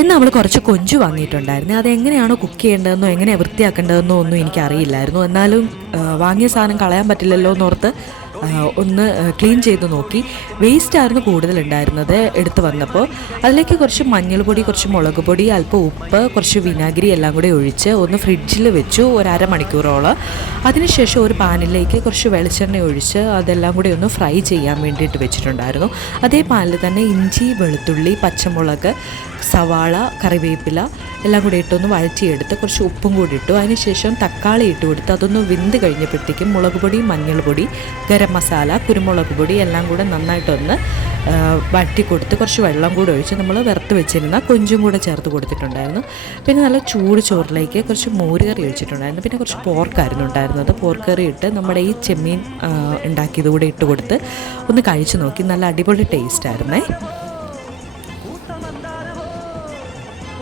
എന്ന് നമ്മൾ കുറച്ച് കൊഞ്ച് വാങ്ങിയിട്ടുണ്ടായിരുന്നു. അതെങ്ങനെയാണോ കുക്ക് ചെയ്യേണ്ടതെന്നോ എങ്ങനെയാണ് വൃത്തിയാക്കേണ്ടതെന്നോ ഒന്നും എനിക്കറിയില്ലായിരുന്നു. എന്നാലും വാങ്ങിയ സാധനം കളയാൻ പറ്റില്ലല്ലോ എന്നോർത്ത് ഒന്ന് ക്ലീൻ ചെയ്ത് നോക്കി. വേസ്റ്റായിരുന്നു കൂടുതലുണ്ടായിരുന്നത് എടുത്ത് വന്നപ്പോൾ. അതിലേക്ക് കുറച്ച് മഞ്ഞൾപ്പൊടി, കുറച്ച് മുളക് പൊടി, അല്പം ഉപ്പ്, കുറച്ച് വിനാഗിരി എല്ലാം കൂടി ഒഴിച്ച് ഒന്ന് ഫ്രിഡ്ജിൽ വെച്ചു ഒരു അരമണിക്കൂറോളം. അതിനുശേഷം ഒരു പാനിലേക്ക് കുറച്ച് വെളിച്ചെണ്ണ ഒഴിച്ച് അതെല്ലാം കൂടി ഒന്ന് ഫ്രൈ ചെയ്യാൻ വേണ്ടിയിട്ട് വെച്ചിട്ടുണ്ടായിരുന്നു. അതേ പാനിൽ തന്നെ ഇഞ്ചി, വെളുത്തുള്ളി, പച്ചമുളക്, സവാള, കറിവേപ്പില എല്ലാം കൂടി ഇട്ടൊന്ന് വഴറ്റിയെടുത്ത് കുറച്ച് ഉപ്പും കൂടി ഇട്ടു. അതിനുശേഷം തക്കാളി ഇട്ട് കൊടുത്ത് അതൊന്ന് വെന്ത് കഴിഞ്ഞപ്പോഴത്തേക്കും മുളക് പൊടി, മഞ്ഞൾപ്പൊടി, ഗരം മസാല, കുരുമുളക് പൊടി എല്ലാം കൂടെ നന്നായിട്ടൊന്ന് വഴറ്റി കൊടുത്ത് കുറച്ച് വെള്ളം കൂടെ ഒഴിച്ച് നമ്മൾ വറുത്ത് വെച്ചിരുന്ന കൊഞ്ചും കൂടെ ചേർത്ത് കൊടുത്തിട്ടുണ്ടായിരുന്നു. പിന്നെ നല്ല ചൂട് ചോറിലേക്ക് കുറച്ച് മോര് കറി ഒഴിച്ചിട്ടുണ്ടായിരുന്നു. പിന്നെ കുറച്ച് പോർക്കായിരുന്നു ഉണ്ടായിരുന്നത്. പോർക്ക് കറി ഇട്ട് നമ്മുടെ ഈ ചെമ്മീൻ ഉണ്ടാക്കിയത് കൂടെ ഇട്ട് കൊടുത്ത് ഒന്ന് കഴിച്ച് നോക്കി. നല്ല അടിപൊളി ടേസ്റ്റായിരുന്നേ.